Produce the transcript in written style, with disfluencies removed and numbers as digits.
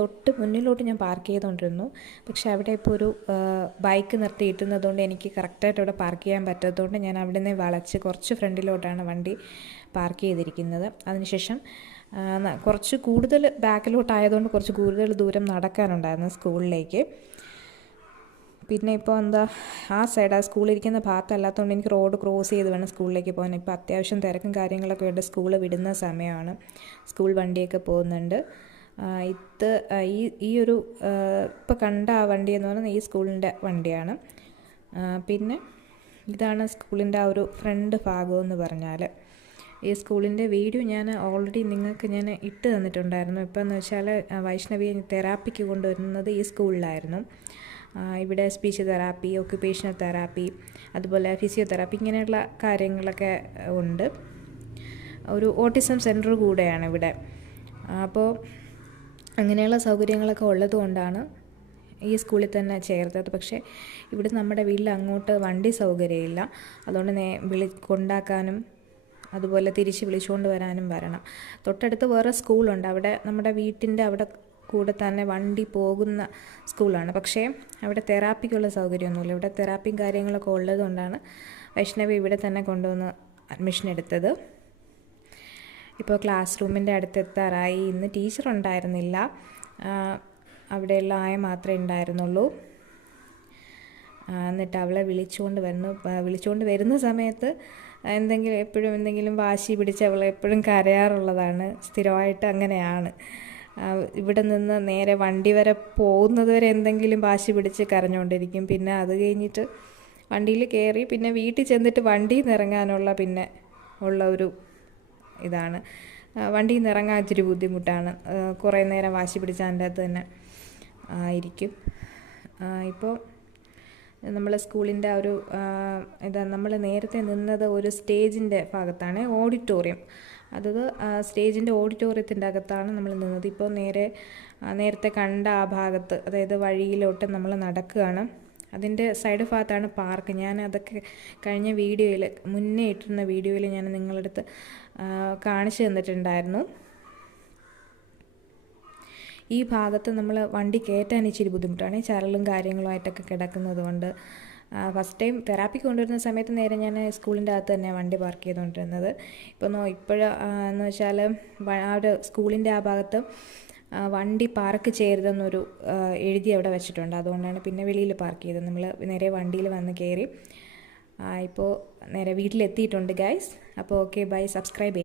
തൊട്ട് മുന്നിലോട്ട് ഞാൻ പാർക്ക് ചെയ്തുകൊണ്ടിരുന്നു. പക്ഷെ അവിടെ ഇപ്പോൾ ഒരു ബൈക്ക് നിർത്തിയിട്ടുന്നതുകൊണ്ട് എനിക്ക് കറക്റ്റായിട്ട് അവിടെ പാർക്ക് ചെയ്യാൻ പറ്റാത്തതുകൊണ്ട് ഞാൻ അവിടെ നിന്ന് വളച്ച് കുറച്ച് ഫ്രണ്ടിലോട്ടാണ് വണ്ടി പാർക്ക് ചെയ്തിരിക്കുന്നത്. അതിനുശേഷം കുറച്ച് കൂടുതൽ ബാക്കിലോട്ടായതുകൊണ്ട് കുറച്ച് കൂടുതൽ ദൂരം നടക്കാനുണ്ടായിരുന്നു സ്കൂളിലേക്ക്. പിന്നെ ഇപ്പോൾ ആ സൈഡ് ആ സ്കൂളിരിക്കുന്ന ഭാഗത്തല്ലാത്തതുകൊണ്ട് എനിക്ക് റോഡ് ക്രോസ് ചെയ്ത് വേണം സ്കൂളിലേക്ക് പോകാൻ. ഇപ്പോൾ അത്യാവശ്യം തിരക്കും കാര്യങ്ങളൊക്കെ ഉണ്ട്. സ്കൂൾ വിടുന്ന സമയമാണ്. സ്കൂൾ വണ്ടിയൊക്കെ പോകുന്നുണ്ട്. ഈ ഒരു ഇപ്പോൾ കണ്ട ആ വണ്ടി എന്ന് പറയുന്നത് ഈ സ്കൂളിൻ്റെ വണ്ടിയാണ്. പിന്നെ ഇതാണ് സ്കൂളിൻ്റെ ആ ഒരു ഫ്രണ്ട് ഭാഗം എന്ന് പറഞ്ഞാൽ. ഈ സ്കൂളിൻ്റെ വീഡിയോ ഞാൻ ഓൾറെഡി നിങ്ങൾക്ക് ഞാൻ ഇട്ട് തന്നിട്ടുണ്ടായിരുന്നു. ഇപ്പോൾ എന്ന് വെച്ചാൽ വൈഷ്ണവിയെ തെറാപ്പിക്ക് കൊണ്ടുവരുന്നത് ഈ സ്കൂളിലായിരുന്നു. ഇവിടെ സ്പീച്ച് തെറാപ്പി, ഒക്യുപേഷണൽ തെറാപ്പി, അതുപോലെ ഫിസിയോതെറാപ്പി ഇങ്ങനെയുള്ള കാര്യങ്ങളൊക്കെ ഉണ്ട്. ഒരു ഓട്ടിസം സെൻറ്റർ കൂടെയാണ് ഇവിടെ. അപ്പോൾ അങ്ങനെയുള്ള സൗകര്യങ്ങളൊക്കെ ഉള്ളതുകൊണ്ടാണ് ഈ സ്കൂളിൽ തന്നെ ചേർത്തത്. പക്ഷേ ഇവിടെ നമ്മുടെ വീട്ടിൽ അങ്ങോട്ട് വണ്ടി സൗകര്യമില്ല. അതുകൊണ്ട് കൊണ്ടാക്കാനും അതുപോലെ തിരിച്ച് വിളിച്ചുകൊണ്ട് വരാനും വരണം. തൊട്ടടുത്ത് വേറെ സ്കൂളുണ്ട്. അവിടെ നമ്മുടെ വീട്ടിൻ്റെ അവിടെ കൂടെ തന്നെ വണ്ടി പോകുന്ന സ്കൂളാണ്. പക്ഷേ അവിടെ തെറാപ്പിക്കുള്ള സൗകര്യമൊന്നുമില്ല. ഇവിടെ തെറാപ്പിയും കാര്യങ്ങളൊക്കെ ഉള്ളതുകൊണ്ടാണ് വൈഷ്ണവി ഇവിടെ തന്നെ കൊണ്ടുവന്ന് അഡ്മിഷൻ എടുത്തത്. ഇപ്പോൾ ക്ലാസ് റൂമിൻ്റെ അടുത്തെത്താറായി. ഇന്ന് ടീച്ചർ ഉണ്ടായിരുന്നില്ല. അവിടെയുള്ള ആയ മാത്രമേ ഉണ്ടായിരുന്നുള്ളൂ. എന്നിട്ട് അവളെ വിളിച്ചുകൊണ്ട് വരുന്ന സമയത്ത് എപ്പോഴും എന്തെങ്കിലും വാശി പിടിച്ച് അവളെ എപ്പോഴും കരയാറുള്ളതാണ്. സ്ഥിരമായിട്ട് അങ്ങനെയാണ്. ഇവിടെ നിന്ന് നേരെ വണ്ടി വരെ പോകുന്നത് വരെ എന്തെങ്കിലും വാശി പിടിച്ച് കരഞ്ഞുകൊണ്ടിരിക്കും. പിന്നെ അത് കഴിഞ്ഞിട്ട് വണ്ടിയിൽ കയറി പിന്നെ വീട്ടിൽ ചെന്നിട്ട് വണ്ടിയിൽ നിന്ന് ഇറങ്ങാനുള്ള പിന്നെ ഉള്ള ഒരു ഇതാണ്. വണ്ടിയിൽ നിന്ന് ഇറങ്ങാൻ ഇച്ചിരി ബുദ്ധിമുട്ടാണ്. കുറേ നേരം വാശി പിടിച്ച് അതിൻ്റെ അകത്ത് തന്നെ ഇരിക്കും. ഇപ്പോൾ നമ്മൾ സ്കൂളിൻ്റെ ആ ഒരു നമ്മൾ നേരത്തെ നിന്നത് ഒരു സ്റ്റേജിൻ്റെ ഭാഗത്താണ്, ഓഡിറ്റോറിയം. സ്റ്റേജിൻ്റെ ഓഡിറ്റോറിയത്തിൻ്റെ അകത്താണ് നമ്മൾ നിന്നത്. ഇപ്പോൾ നേരത്തെ കണ്ട ആ ഭാഗത്ത്, അതായത് വഴിയിലോട്ട് നമ്മൾ നടക്കുകയാണ്. അതിൻ്റെ സൈഡ് ഭാഗത്താണ് പാർക്ക്. ഞാൻ അതൊക്കെ കഴിഞ്ഞ മുന്നേ ഇട്ടിരുന്ന വീഡിയോയിൽ ഞാൻ നിങ്ങളുടെ അടുത്ത് കാണിച്ചു തന്നിട്ടുണ്ടായിരുന്നു. ഈ ഭാഗത്ത് നമ്മൾ വണ്ടി കയറ്റാൻ ഇച്ചിരി ബുദ്ധിമുട്ടാണ്. ഈ ചരലും കാര്യങ്ങളുമായിട്ടൊക്കെ കിടക്കുന്നത് കൊണ്ട്. ഫസ്റ്റ് ടൈം തെറാപ്പിക്ക് കൊണ്ടുവരുന്ന സമയത്ത് നേരെ ഞാൻ സ്കൂളിൻ്റെ അകത്ത് തന്നെയാണ് വണ്ടി പാർക്ക് ചെയ്തുകൊണ്ടിരുന്നത്. എന്ന് വെച്ചാൽ ആ ഒരു സ്കൂളിൻ്റെ ആ ഭാഗത്ത് വണ്ടി പാർക്ക് ചെയ്യരുതെന്നൊരു എഴുതി അവിടെ വെച്ചിട്ടുണ്ട്. അതുകൊണ്ടാണ് പിന്നെ വെളിയിൽ പാർക്ക് ചെയ്തത്. നമ്മൾ നേരെ വണ്ടിയിൽ വന്ന് കയറി ഇപ്പോൾ നേരെ വീട്ടിലെത്തിയിട്ടുണ്ട് ഗൈസ്. അപ്പോൾ ഓക്കെ, ബൈ, സബ്സ്ക്രൈബ് ചെയ്യും.